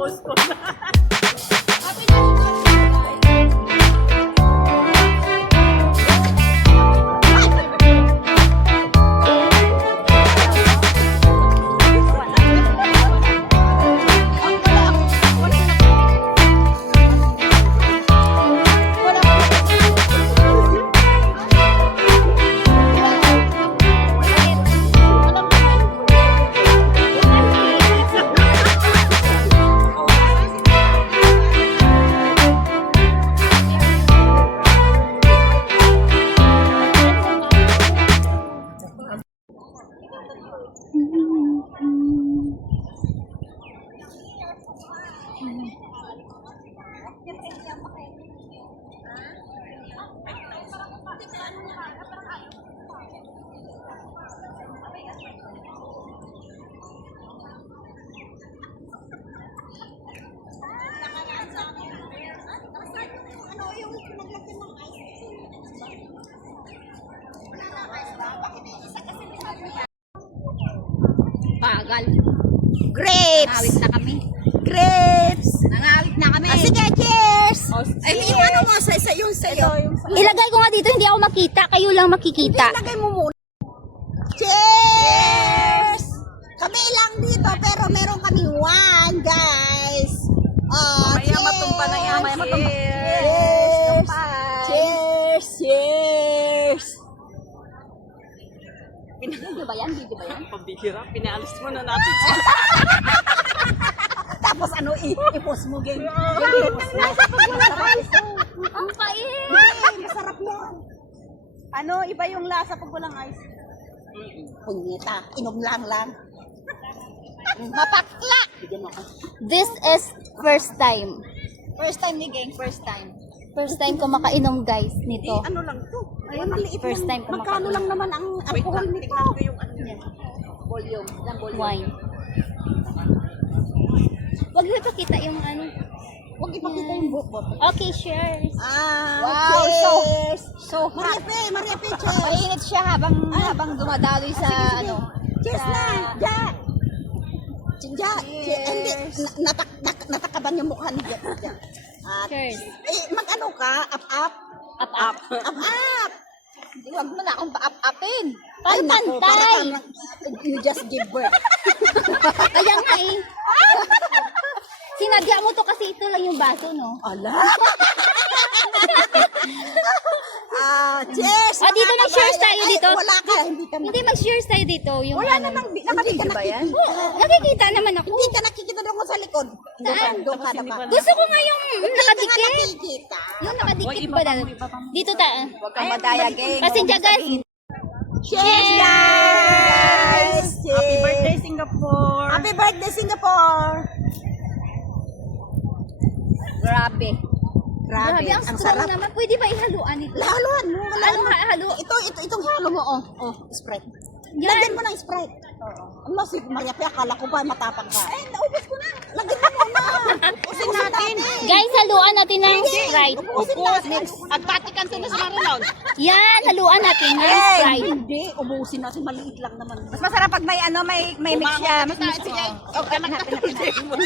Ipopost ko na. Bagal. Grapes! Nangawit na kami. Grapes! Nangawit na kami. Sige, cheers! Ay, Yung ano mo, yung sa'yo. ilagay ko nga dito, hindi ako makita. Kayo lang makikita. Ilagay mo muna. Cheers! Kami lang dito, pero meron kami one, guys. Oh, Mamaya matumpa na yan. Mamaya matumpa. Cheers! Cheers! Cheers! Video ba yan? Video ba yan? Pambihira, pinaalis mo na natin. Tapos ano, i-post mo, game. Ang pait! Masarap yan. Ano, iba yung lasa pag walang ice. Punyeta, inom lang. Mapakla! Bigyan mo ako. This is first time. First time ni gang, first time. First time ko makainom, guys, nito. Ano lang to? Ay, maliit First lang. time ko Magkano makainom. lang naman ang Wait alcohol lang, nito? tignan ko yung ano niya. Volume. Lang volume. Wine. Huwag mo ipakita yung ano. Huwag ipakita yung buhok mo. Okay, cheers. Wow, cheers! So hot. Maria Pe, cheers! Mainit siya habang dumadaloy sa ano. Cheers na! Ja! Ja! Hindi, natakaban yung mukha ni Ja. At, Cheers. mag-ano ka? Up-up? Up. Up-up! Huwag mo na akong pa-up-upin. Ay, Paano naku, pantay? para you just give birth. Kaya nga eh. Sinadya mo to kasi ito lang yung baso, no? Ala! Cheers! Ah, dito mga mag-cheers kabayan. tayo Ay, dito. wala ka, hindi ka Hindi, mag-cheers tayo dito. Yung Wala ano. namang, hindi ka nakikita. Oo, nakikita naman ako. Hindi ka nakikita doon sa likod. Saan? Doon ka naman. Gusto ko nga yung Hindi ka nakadikit. nakikita. Yung nakadikit ba na? Dito ta. Huwag kang madaya, gang. Pasensya guys. Cheers, guys! Happy birthday, Singapore! Happy birthday, Singapore! Grabe. Grabe, Grabe, ang ang strong sarap. naman. Pwede ba ihaluan ito? Haluan mo. Anong halo? Itong halo mo, oh. Sprite. Yan. Lagyan mo ng Sprite. Ano, si Maria Pe, akala ko ba matapang ka? Eh, naubos ko na. Lagyan mo muna. Usin natin. Guys, haluan natin ng Sprite. Ubusin natin. At pati kanto na sa Marilon. Yan, haluan natin ng Sprite. Hindi, ubusin natin. Maliit lang naman. Mas masarap pag may ano, may mix siya. Mas Sige, ganak na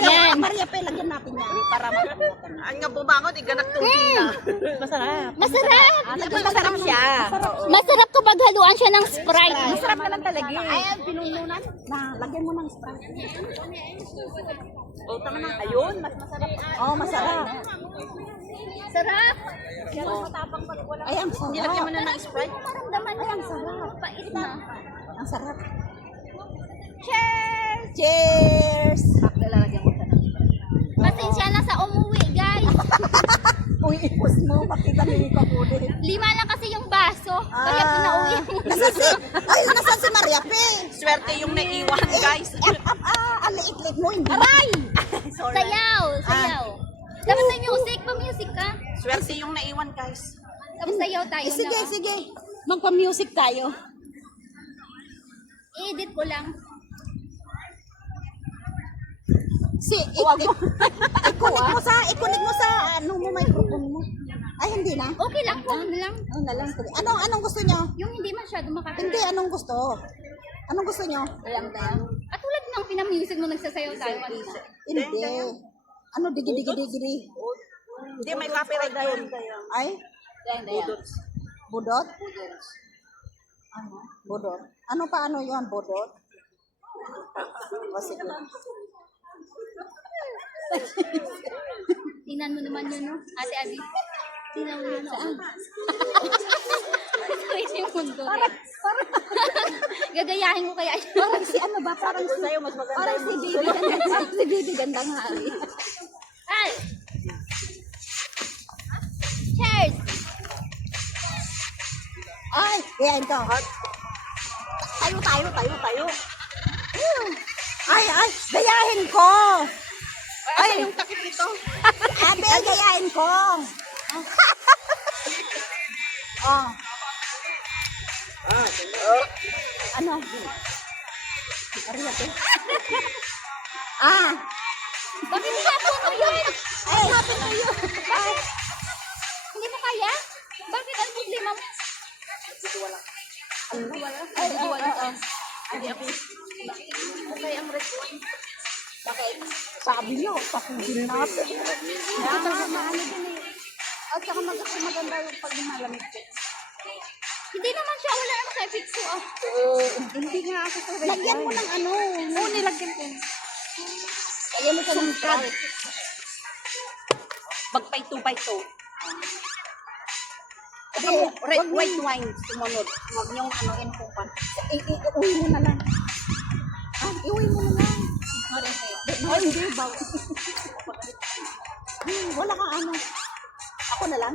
Yan. Maria Pe, lagyan natin yan. Para makalimutan. Ang nga bumangon, iganak tubig na. Masarap. masarap siya. Masarap kapag haluan siya ng Sprite. Masarap naman talaga eh. Ayan, pinununan. Na, lagyan mo ng Sprite. O, tama na. Ayun, mas masarap. Oh, masarap. Sarap. Ay, ang sarap. Nilagyan mo na ng Sprite. Maramdaman Ay, ang sarap. Pait na. Ang sarap. Cheers! Cheers! Pasensya na sa umuwi, guys. Uy, ipos mo. Makita ni Kapudi. 5 lang kasi yung baso. Kaya pinauwi mo. Nasaan si Maria Pe? Swerte yung naiwan, guys. Ang liit-liit mo. Hindi. Aray! Sorry. Sayaw, sayaw. Dapat may music, pa-music ka. Swerte yung naiwan, guys. Tapos sayaw tayo Sige, na. sige. Magpa-music tayo. I-edit ko lang. Ikunik mo sa ano mo microphone mo. Ay, hindi na. Okay lang, kung ano lang. Ano na lang. Anong gusto nyo? Yung hindi masyado makakita. Hindi, anong gusto? Anong gusto nyo? At tulad ng pinamusic mo, nagsasayaw tayo kanina. Hindi. Ano, digi. Hindi, may copyright yun. Ay, budot? Ano? Budot. Ano pa ano yun, budot? O, sige. Tingnan mo naman yun, no? Ate Abby. Tingnan mo yun, no? Wait yung mundo. Gagayahin ko kaya yun. Parang si ano ba? Parang si, Sa'yo, mas maganda. parang si Bibi. Parang si Bibi gandang hari. Ay! Cheers! Ay, yan to. Tayo. Ay, gayahin ko. Ay, yung takip nito. Abi, gayahin ko. Oh. Ano? Arigato. Bakit nga po yun? Ay, happy na yun. Hindi mo kaya? Bakit ang problema mo? Okay, ang red wine. Bakit? Sabi niyo, pakinggan natin. At saka maganda yung pag malamig. Hindi naman siya. Wala naman sa effects ko. Hindi nga ako sa red. Lagyan mo ng ano. Oo, nilagyan ko. Lagyan mo sa ng Sprite. Bagpay 2 by 2. Red White wine, sumunod. Huwag niyong anuin kung pa. Iuwi mo na lang. Iuwi mo na lang. Ay, hindi ba? Wala kang ano. Ako na lang.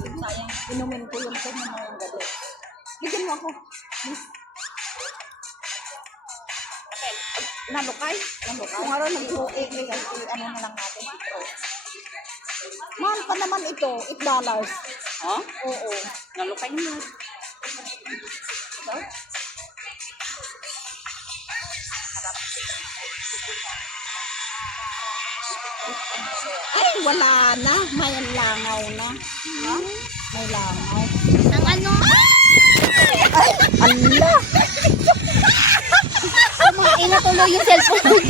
Sayang, inumin ko yung kanya na yung gabi. Bigyan mo ako. Nalukay? Kung araw nag-uwi, ano na lang natin. Mahal pa naman ito, $8. Ha? Oo. Nalukay mo. Ay, wala na. May langaw na. May langaw. Ang ano? Ay, ala! Kumain na tuloy yung cellphone.